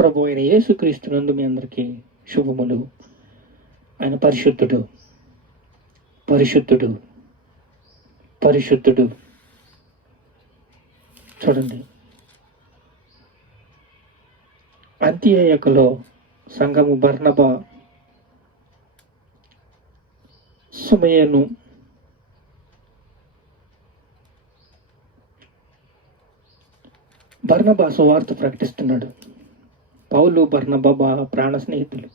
ప్రభు అయిన యేసుక్రీస్తునందు మీ అందరికీ శుభములు. ఆయన పరిశుద్ధుడు, పరిశుద్ధుడు, పరిశుద్ధుడు. చూడండి, అంతియోయకులో సంఘము బర్నబా సుమయను బర్నబా సువార్త ప్రకటిస్తున్నాడు. పౌలు బర్నబా ప్రాణ స్నేహితులు.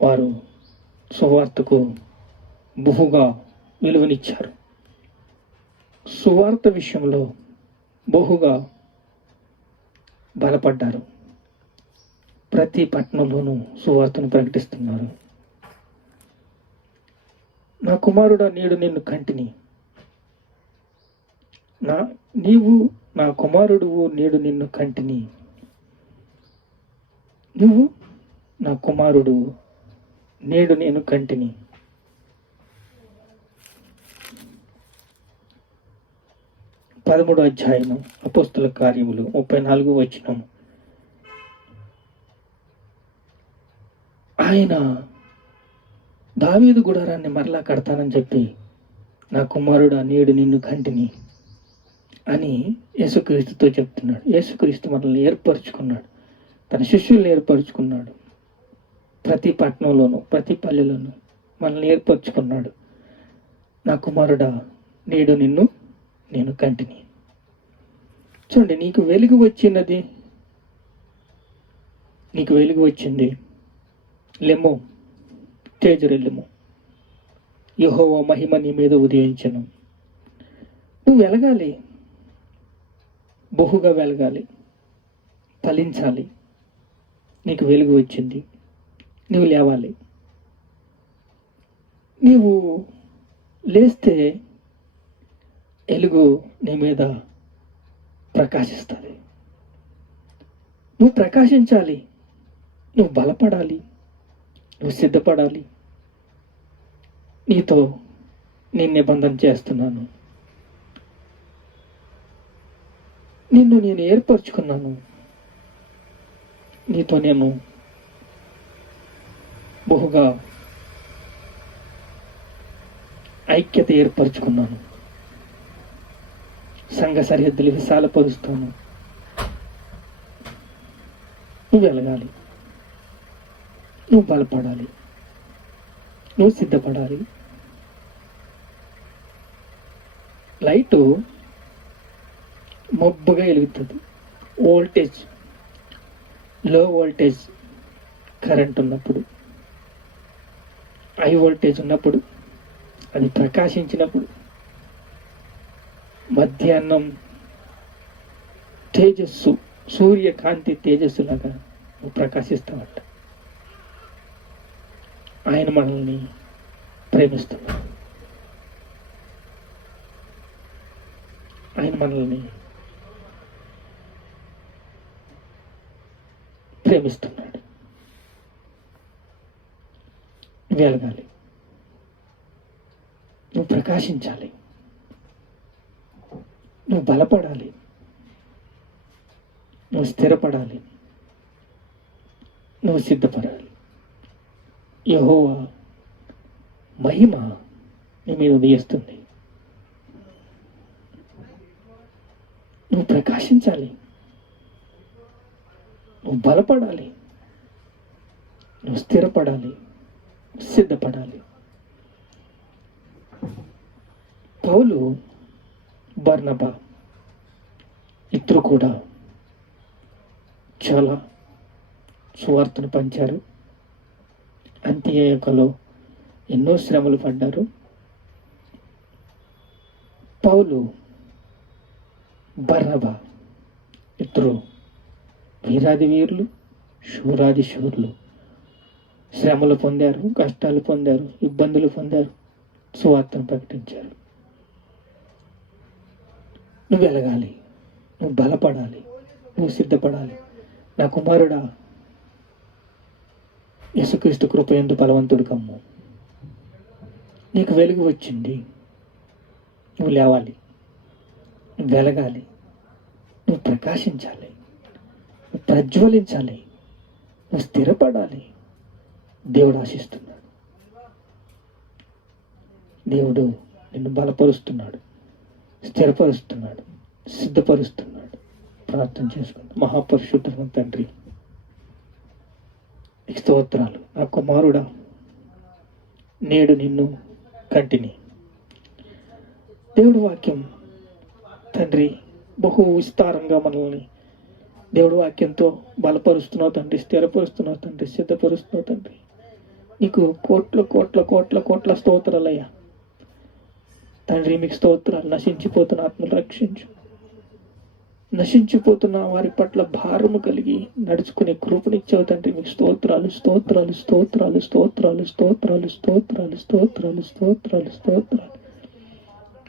వారు సువార్తకు బహుగా విలువనిచ్చారు. సువార్త విషయంలో బహుగా బలపడ్డారు. ప్రతి పట్టణంలోనూ సువార్తను ప్రకటిస్తున్నారు. నా కుమారుడా, నేడు నిన్ను కంటిని. నీవు నా కుమారుడు, నేడు నిన్ను కంటిని. నువ్వు నా కుమారుడు, నేడు నేను కంటిని. పదమూడో అధ్యాయము అపోస్తుల కార్యములు 34 వచనం. ఆయన దావీదు గుడారాన్ని మరలా కడతానని చెప్పి, నా కుమారుడా, నేడు నిన్ను కంటిని అని యేసుక్రీస్తుతో చెప్తున్నాడు. యేసుక్రీస్తు మనల్ని ఏర్పరచుకున్నాడు, తన శిష్యుల్ని ఏర్పరచుకున్నాడు. ప్రతి పట్టణంలోనూ ప్రతి పల్లెలోనూ మనల్ని ఏర్పరచుకున్నాడు. నా కుమారుడా, నేడు నిన్ను నేను కంటిని. చూడండి, నీకు వెలుగు వచ్చినది, నీకు వెలుగు వచ్చింది. లెమ్ము, తేజరెల్లుము, యెహోవా మహిమ నీ మీద ఉదయించను. నువ్వు వెలగాలి, బహుగా వెలగాలి, ఫలించాలి. నీకు వెలుగు వచ్చింది, నువ్వు లేవాలి. నీవు లేస్తే వెలుగు నీ మీద ప్రకాశిస్తుంది. నువ్వు ప్రకాశించాలి, నువ్వు బలపడాలి, నువ్వు సిద్ధపడాలి. నీతో నేను నిబంధన చేస్తున్నాను, నిన్ను నేను ఏర్పరచుకున్నాను, నీతో నేను బహుగా ఐక్యత ఏర్పరచుకున్నాను. సంఘ సరిహద్దులు విశాలపరుస్తాను. నువ్వు వెలగాలి, నువ్వు బలపడాలి, నువ్వు సిద్ధపడాలి. లైటు మబ్బుగా వెలుగుతుంది. వోల్టేజ్, లో వోల్టేజ్ కరెంట్ ఉన్నప్పుడు, హై వోల్టేజ్ ఉన్నప్పుడు, అది ప్రకాశించినప్పుడు, మధ్యాహ్నం తేజస్సు, సూర్యకాంతి తేజస్సులాగా నువ్వు ప్రకాశిస్తావట. ఆయన మనల్ని ప్రేమిస్తున్నాడు. ఆయన మనల్ని ప్రేమిస్తున్నాడు. నువ్వు వెలగాలి, నువ్వు ప్రకాశించాలి, నువ్వు బలపడాలి, నువ్వు స్థిరపడాలి, నువ్వు సిద్ధపడాలి. యెహోవా మహిమ నీ మీద ఉదయిస్తుంది. నువ్వు ప్రకాశించాలి, నువ్వు బలపడాలి, నువ్వు స్థిరపడాలి, సిద్ధపడాలి. పౌలు, బర్నబా ఇద్దరు కూడా చాలా సువార్తను పంచారు. అంతియోయకులో ఎన్నో శ్రమలు పడ్డారు. పౌలు, బర్నబా ఇద్దరు వీరాది వీరులు, శూరాది శూరులు. శ్రమలు పొందారు, కష్టాలు పొందారు, ఇబ్బందులు పొందారు, సువార్తను ప్రకటించారు. నువ్వు వెలగాలి, నువ్వు బలపడాలి, నువ్వు సిద్ధపడాలి. నా కుమారుడా, యేసుక్రీస్తు కృపయందు బలవంతుడు కమ్ము. నీకు వెలుగు వచ్చింది, నువ్వు లేవాలి, నువ్వు వెలగాలి, నువ్వు ప్రకాశించాలి, నువ్వు ప్రజ్వలించాలి, నువ్వు స్థిరపడాలి. దేవుడు ఆశిస్తున్నాడు. దేవుడు నిన్ను బలపరుస్తున్నాడు, స్థిరపరుస్తున్నాడు, సిద్ధపరుస్తున్నాడు. ప్రార్థన చేసుకుంది. మహాపరిశుద్ధమైన తండ్రి, నీకు స్తోత్రాలు. నా కుమారుడా, నేడు నిన్ను కంటిని. దేవుడి వాక్యం తండ్రి బహు విస్తారంగా మనల్ని దేవుడి వాక్యంతో బలపరుస్తున్నావు తండ్రి, స్థిరపరుస్తున్నావు తండ్రి, సిద్ధపరుస్తున్నావు తండ్రి. నీకు కోట్ల కోట్ల కోట్ల కోట్ల స్తోత్రాలయ్యా తండ్రి. మీకు స్తోత్రాలు. నశించిపోతున్న ఆత్మలు రక్షించు. నశించిపోతున్న వారి పట్ల భారము కలిగి నడుచుకునే కృపనిచ్చావు తండ్రి. మీకు స్తోత్రాలు, స్తోత్రాలు, స్తోత్రాలు, స్తోత్రాలు, స్తోత్రాలు, స్తోత్రాలు, స్తోత్రాలు, స్తోత్రాలు, స్తోత్రాలు.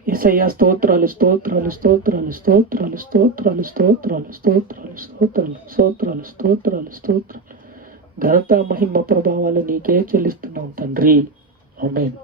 యేసయ్యా స్తోత్రాలు, స్తోత్రాలు, స్తోత్రాలు, స్తోత్రాలు, స్తోత్రాలు, స్తోత్రాలు, స్తోత్రాలు, స్తోత్రాలు, స్తోత్రాలు, స్తోత్రాలు, స్తోత్రాలు. ఘనత, మహిమ, ప్రభావాలు నీకే చెల్లిస్తున్నాం తండ్రి. ఆమేన్.